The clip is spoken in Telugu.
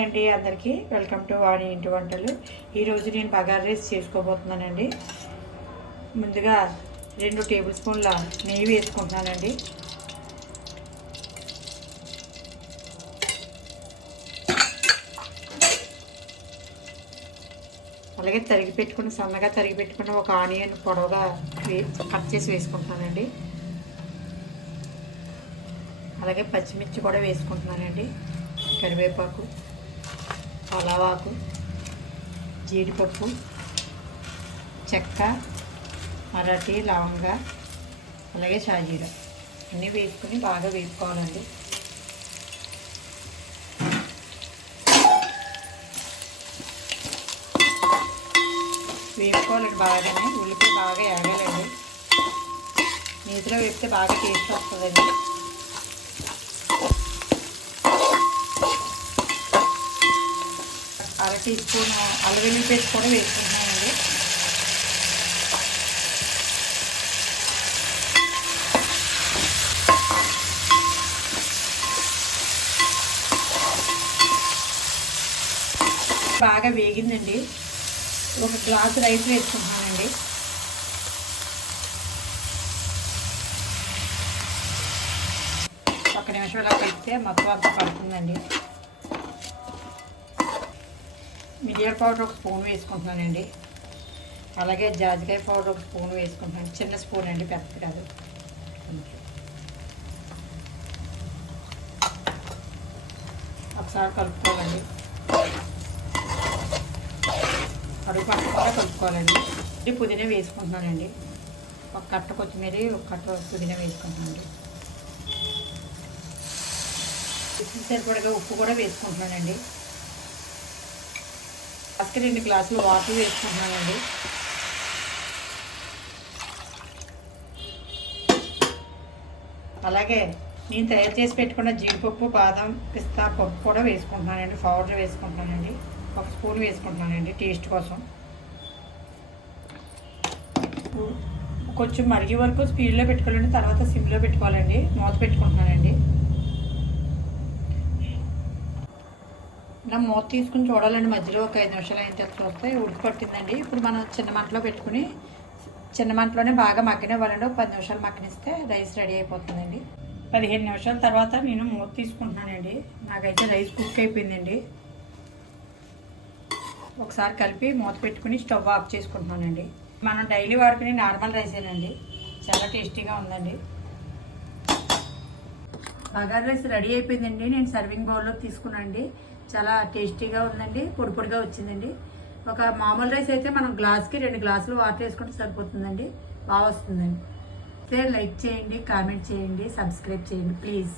అండి అందరికీ వెల్కమ్ టు వాణి ఇంటి వంటలు. ఈరోజు నేను బగారా రైస్ చేసుకోబోతున్నానండి. ముందుగా 2 టేబుల్ స్పూన్ల నెయ్యి వేసుకుంటున్నానండి. అలాగే సన్నగా తరిగి పెట్టుకున్న ఒక ఆనియన్ పొడవుగా కట్ చేసి వేసుకుంటున్నానండి. అలాగే పచ్చిమిర్చి కూడా వేసుకుంటున్నానండి. కరివేపాకు, పలావాకు, జీడిపప్పు, చెక్క, మరాఠీ లవంగ, అలాగే షాజీరా అన్నీ వేసుకుని బాగా వేసుకోవాలండి. వేసుకోవాలండి బాగానే. ఉల్లిపాయ బాగా ఏగాలండి. నీటిలో వేస్తే బాగా టేస్ట్ వస్తుందండి. అర టీ స్పూన్ అల్లం వెల్లుల్లి పేస్ట్ కూడా వేసుకుంటున్నానండి. బాగా వేగిందండి. ఒక గ్లాసు రైస్ వేసుకుంటున్నానండి. ఒక నిమిషం ఇలా కలిపితే మొత్తం అంతా పడుతుందండి. మిరియాల పౌడర్ ఒక స్పూన్ వేసుకుంటున్నానండి. అలాగే జాజికాయ పౌడర్ ఒక స్పూన్ వేసుకుంటున్నాను. చిన్న స్పూన్ అండి, పెద్దది కాదు. ఒకసారి కలుపుకోవాలండి. అడుగు పట్టకుండా కలుపుకోవాలండి. పుదీనా వేసుకుంటున్నానండి. ఒక కట్ట కొత్తిమీర, ఒక కట్ట పుదీనా వేసుకుంటున్నానండి. సరిపడగా ఉప్పు కూడా వేసుకుంటున్నానండి. ఫస్ట్ 2 గ్లాసులు వాటర్ వేసుకుంటున్నానండి. అలాగే నేను తయారు చేసి పెట్టుకున్న జీడిపప్పు, బాదం, పిస్తా పప్పు కూడా వేసుకుంటున్నానండి. పౌడర్ వేసుకుంటున్నానండి. ఒక స్పూన్ వేసుకుంటున్నానండి టేస్ట్ కోసం. కొంచెం మరిగే వరకు స్పీడ్లో పెట్టుకోవాలండి. తర్వాత సిమ్లో పెట్టుకోవాలండి. మూత పెట్టుకుంటున్నానండి. ఇలా మూత తీసుకుని చూడాలండి. మధ్యలో ఒక 5 నిమిషాలు అయిన తర్వాత చూస్తే ఉడికి పట్టిందండి. ఇప్పుడు మనం చిన్న మంటలో పెట్టుకుని చిన్న మంటలోనే బాగా మగ్గనివ్వాలండి. ఒక 10 నిమిషాలు మగ్గనిస్తే రైస్ రెడీ అయిపోతుందండి. 15 నిమిషాల తర్వాత నేను మూత తీసుకుంటున్నానండి. నాకైతే రైస్ కుక్ అయిపోయిందండి. ఒకసారి కలిపి మూత పెట్టుకుని స్టవ్ ఆఫ్ చేసుకుంటున్నానండి. మనం డైలీ వాడుకునే నార్మల్ రైసేనండి. చాలా టేస్టీగా ఉందండి. బగారా రైస్ రెడీ అయిపోయిందండి. నేను సర్వింగ్ బౌల్లో తీసుకున్నానండి. చాలా టేస్టీగా ఉందండి. పొడి పొడిగా వచ్చిందండి. ఒక మామూలు రైస్ అయితే మనం గ్లాస్కి 2 గ్లాసులు వాటర్ వేసుకుంటే సరిపోతుందండి. బాగా వస్తుందండి. లైక్ చేయండి, కామెంట్ చేయండి, సబ్స్క్రైబ్ చేయండి ప్లీజ్.